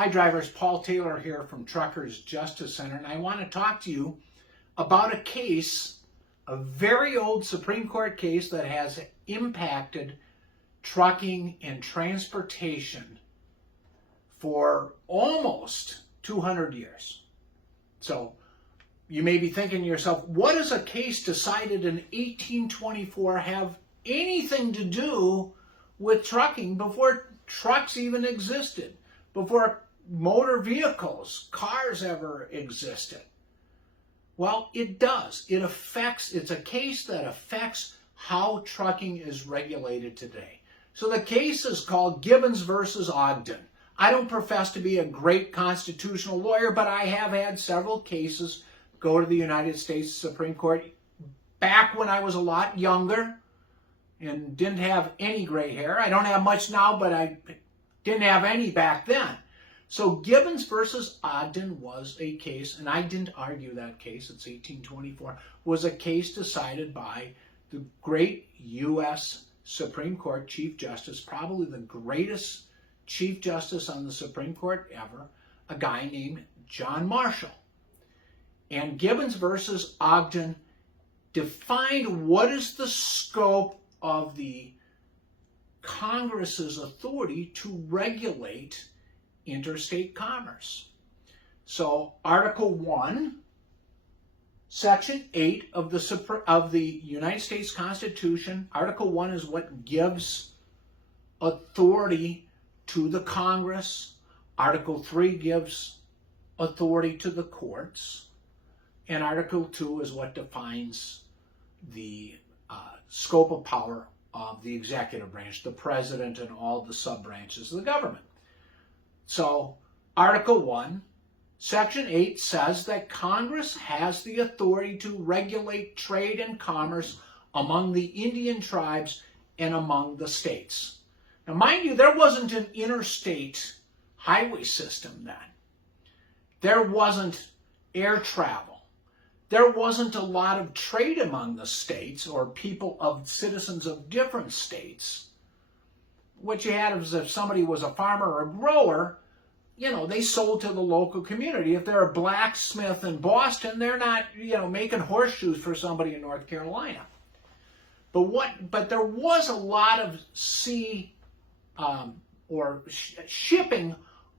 Hi drivers, Paul Taylor here from Truckers Justice Center, and I want to talk to you about a case, a very old Supreme Court case that has impacted trucking and transportation for almost 200 years. So you may be thinking to yourself, what does a case decided in 1824 have anything to do with trucking before trucks even existed, before motor vehicles, cars ever existed? Well, it does. It's a case that affects how trucking is regulated today. So the case is called Gibbons versus Ogden. I don't profess to be a great constitutional lawyer, but I have had several cases go to the United States Supreme Court back when I was a lot younger and didn't have any gray hair. I don't have much now, but I didn't have any back then. So Gibbons versus Ogden was a case, and I didn't argue that case, it's 1824, was a case decided by the great U.S. Supreme Court Chief Justice, probably the greatest Chief Justice on the Supreme Court ever, a guy named John Marshall. And Gibbons versus Ogden defined what is the scope of the Congress's authority to regulate interstate commerce. So Article 1, Section 8 of the United States Constitution, Article 1 is what gives authority to the Congress. Article 3 gives authority to the courts. And Article 2 is what defines the scope of power of the executive branch, the president and all the sub-branches of the government. So Article 1, Section 8 says that Congress has the authority to regulate trade and commerce among the Indian tribes and among the states. Now, mind you, there wasn't an interstate highway system then. There wasn't air travel. There wasn't a lot of trade among the states or people of citizens of different states. What you had is if somebody was a farmer or a grower, they sold to the local community. If they're a blacksmith in Boston, they're not, making horseshoes for somebody in North Carolina. But there was a lot of sea shipping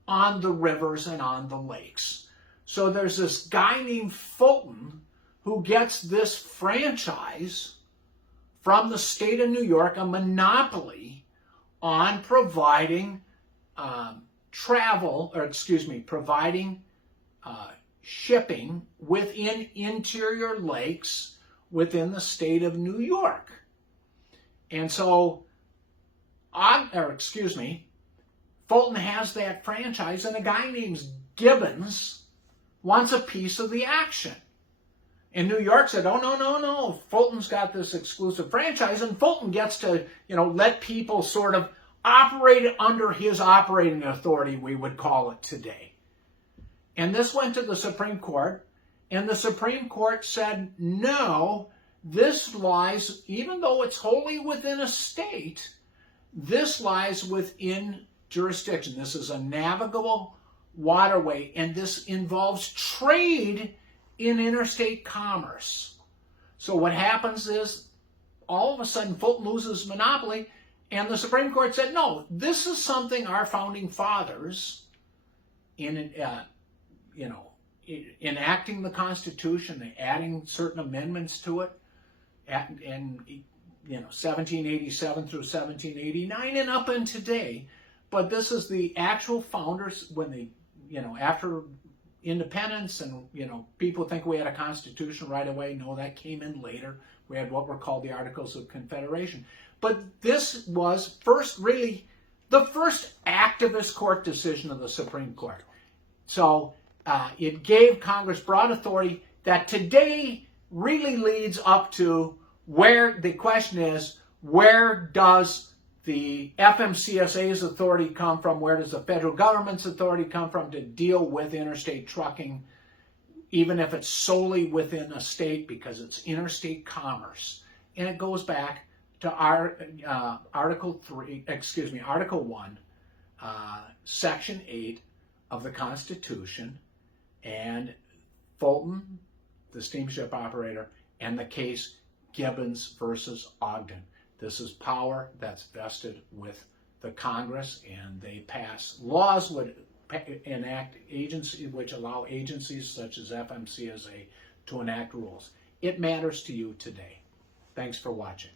on the rivers and on the lakes. So there's this guy named Fulton who gets this franchise from the state of New York, a monopoly on providing providing shipping within interior lakes within the state of New York. And so, Fulton has that franchise, and a guy named Gibbons wants a piece of the action. And New York said, oh, no, Fulton's got this exclusive franchise, and Fulton gets to, let people sort of operate under his operating authority, we would call it today. And this went to the Supreme Court, and the Supreme Court said, no, this lies, even though it's wholly within a state, this lies within jurisdiction. This is a navigable waterway, and this involves trade in interstate commerce. So what happens is, all of a sudden, Fulton loses monopoly, and the Supreme Court said, no, this is something our founding fathers, in enacting the Constitution, adding certain amendments to it, in 1787 through 1789 and up in today. But this is the actual founders when they, after independence, and people think we had a constitution right away. No, that came in later. We had what were called the Articles of Confederation. But this was the first activist court decision of the Supreme Court. So it gave Congress broad authority that today really leads up to where the question is, where does the FMCSA's authority come from? Where does the federal government's authority come from to deal with interstate trucking, even if it's solely within a state, because it's interstate commerce? And it goes back to Article 1, Section 8 of the Constitution, and Fulton, the steamship operator, and the case Gibbons versus Ogden. This is power that's vested with the Congress, and they pass laws would enact agencies which allow agencies such as FMCSA to enact rules. It matters to you today. Thanks for watching.